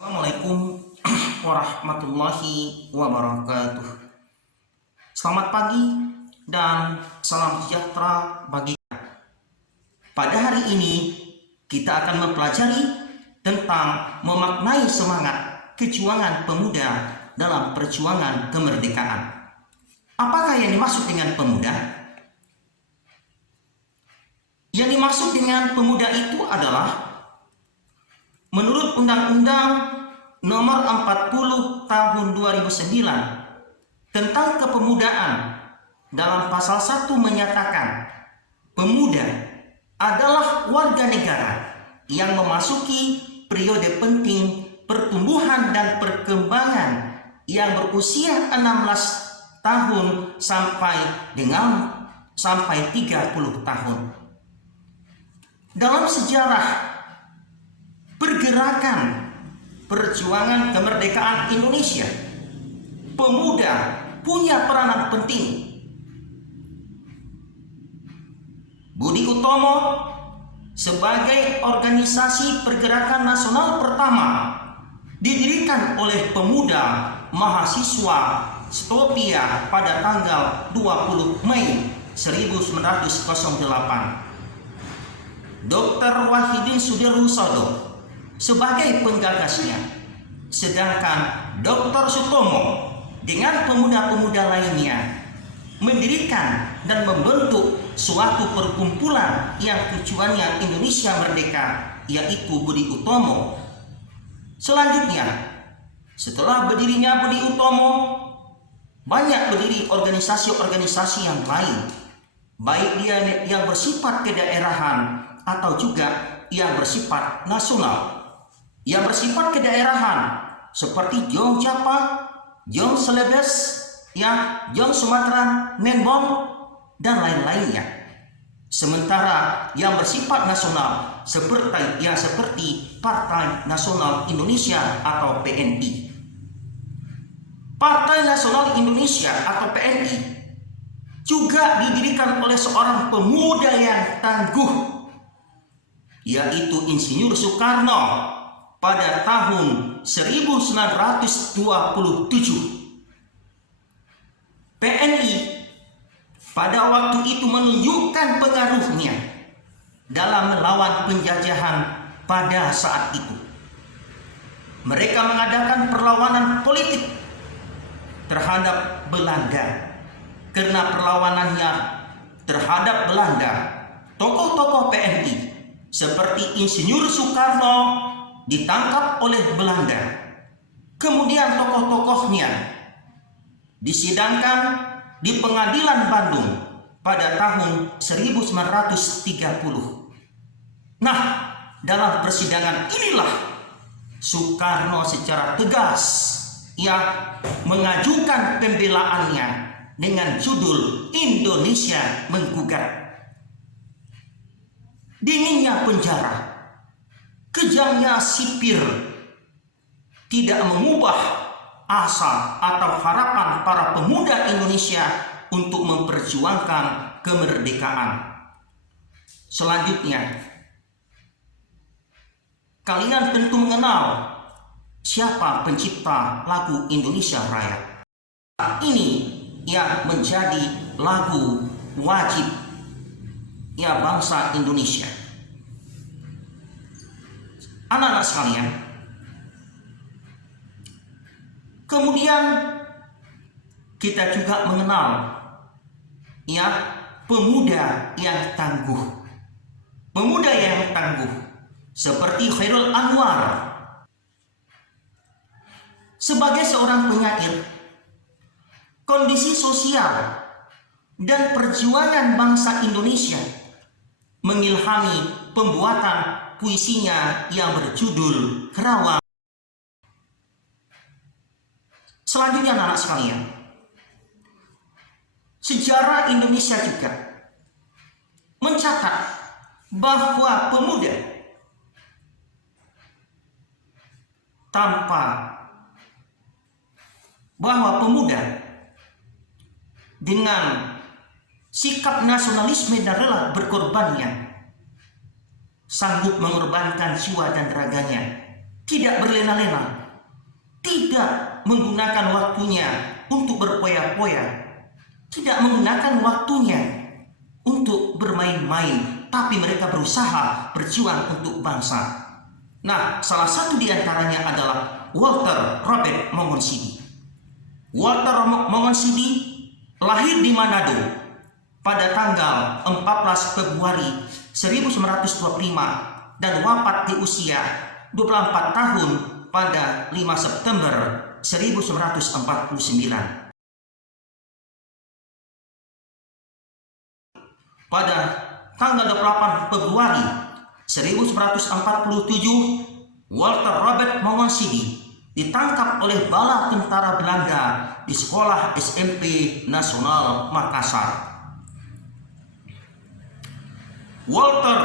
Assalamualaikum warahmatullahi wabarakatuh. Selamat pagi dan salam sejahtera bagi kita. Pada hari ini kita akan mempelajari tentang memaknai semangat kejuangan pemuda dalam perjuangan kemerdekaan. Apakah yang dimaksud dengan pemuda? Yang dimaksud dengan pemuda itu adalah menurut Undang-Undang Nomor 40 Tahun 2009 tentang kepemudaan, dalam pasal 1 menyatakan pemuda adalah warga negara yang memasuki periode penting pertumbuhan dan perkembangan yang berusia 16 tahun sampai 30 tahun. Dalam sejarah pergerakan perjuangan kemerdekaan Indonesia, pemuda punya peranan penting. Budi Utomo sebagai organisasi pergerakan nasional pertama didirikan oleh pemuda mahasiswa Stopia pada tanggal 20 Mei 1908. Dr. Wahidin Sudirohusodo sebagai penggagasnya, sedangkan Dr. Sutomo dengan pemuda-pemuda lainnya mendirikan dan membentuk suatu perkumpulan yang tujuannya Indonesia merdeka, yaitu Budi Utomo. Selanjutnya, setelah berdirinya Budi Utomo, banyak berdiri organisasi-organisasi yang lain, baik dia yang bersifat kedaerahan atau juga yang bersifat nasional. Yang bersifat kedaerahan seperti Jong Japa, Jong Celebes, Jong Sumatera, Menbon, dan lain-lainnya. Sementara yang bersifat nasional seperti Partai Nasional Indonesia atau PNI. Partai Nasional Indonesia atau PNI juga didirikan oleh seorang pemuda yang tangguh, yaitu Insinyur Soekarno pada tahun 1927. PNI pada waktu itu menunjukkan pengaruhnya dalam melawan penjajahan pada saat itu. Mereka mengadakan perlawanan politik terhadap Belanda. Karena perlawanannya terhadap Belanda, tokoh-tokoh PNI seperti Insinyur Soekarno ditangkap oleh Belanda. Kemudian tokoh-tokohnya disidangkan di Pengadilan Bandung pada tahun 1930. Nah, dalam persidangan inilah Soekarno secara tegas mengajukan pembelaannya dengan judul Indonesia Menggugat. Dinginnya penjara, kejamnya sipir tidak mengubah asa atau harapan para pemuda Indonesia untuk memperjuangkan kemerdekaan. Selanjutnya, kalian tentu mengenal siapa pencipta lagu Indonesia Raya. Ini yang menjadi lagu wajib bangsa Indonesia. Anak-anak sekalian, kemudian kita juga mengenal pemuda yang tangguh. Pemuda yang tangguh seperti Khairul Anwar. Sebagai seorang penyair, kondisi sosial dan perjuangan bangsa Indonesia mengilhami pembuatan puisinya yang berjudul Kerawang. Selanjutnya anak-anak sekalian, sejarah Indonesia juga mencatat bahwa pemuda dengan sikap nasionalisme dan rela berkorbannya sanggup mengorbankan jiwa dan raganya tidak berlena-lena, tidak menggunakan waktunya untuk berpoya-poya, tidak menggunakan waktunya untuk bermain-main, tapi mereka berusaha berjuang untuk bangsa. Nah, salah satu di antaranya adalah Walter Robert Mongonsidi. Walter Mongonsidi lahir di Manado pada tanggal 14 Februari 1925 dan wafat di usia 24 tahun pada 5 September 1949. Pada tanggal 28 Februari 1947, Walter Robert Mongonsidi ditangkap oleh bala tentara Belanda di sekolah SMP Nasional Makassar. Walter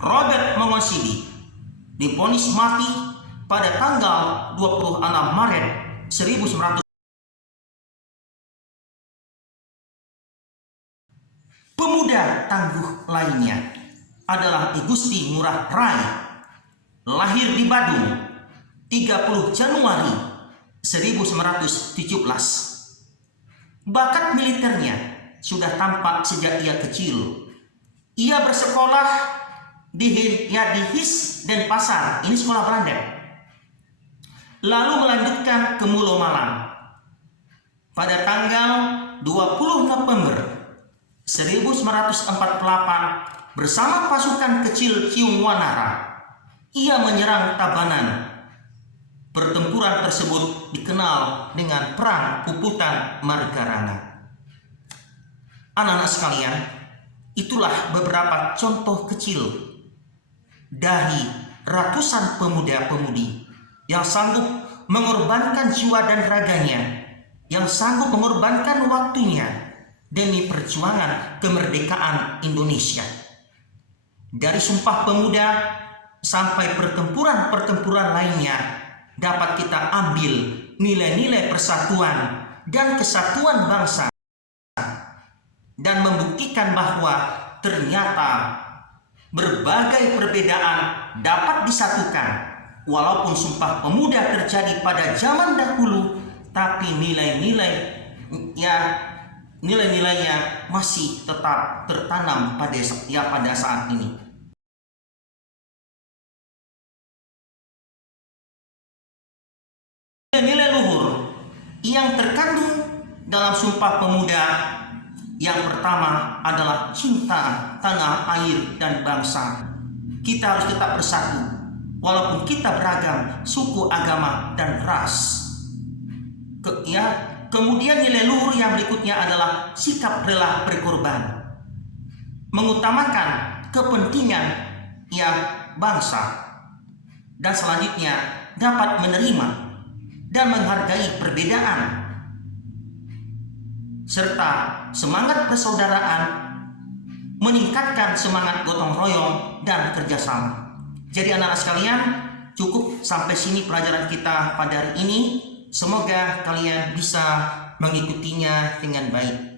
Robert Mongonsidi divonis mati pada tanggal 26 Maret 1900. Pemuda tangguh lainnya adalah I Gusti Ngurah Rai, lahir di Badung 30 Januari 1917. Bakat militernya sudah tampak sejak ia kecil. Ia bersekolah di His Denpasar, ini sekolah Belanda. Lalu melanjutkan ke Mulo Malang. Pada tanggal 20 November 1948 bersama pasukan kecil Ciung Wanara, ia menyerang Tabanan. Pertempuran tersebut dikenal dengan Perang Puputan Margarana. Anak-anak sekalian, itulah beberapa contoh kecil dari ratusan pemuda-pemudi yang sanggup mengorbankan jiwa dan raganya, yang sanggup mengorbankan waktunya demi perjuangan kemerdekaan Indonesia. Dari Sumpah Pemuda sampai pertempuran-pertempuran lainnya dapat kita ambil nilai-nilai persatuan dan kesatuan bangsa dan membuktikan bahwa ternyata berbagai perbedaan dapat disatukan. Walaupun Sumpah Pemuda terjadi pada zaman dahulu, tapi nilai-nilainya masih tetap tertanam pada saat ini. Nilai luhur yang terkandung dalam Sumpah Pemuda yang pertama adalah cinta tanah air dan bangsa. Kita harus tetap bersatu walaupun kita beragam suku, agama, dan ras. Kemudian nilai luhur yang berikutnya adalah sikap rela berkorban, mengutamakan kepentingan bangsa, dan selanjutnya dapat menerima dan menghargai perbedaan, serta semangat persaudaraan, meningkatkan semangat gotong royong dan kerjasama. Jadi anak-anak sekalian, cukup sampai sini pelajaran kita pada hari ini. Semoga kalian bisa mengikutinya dengan baik.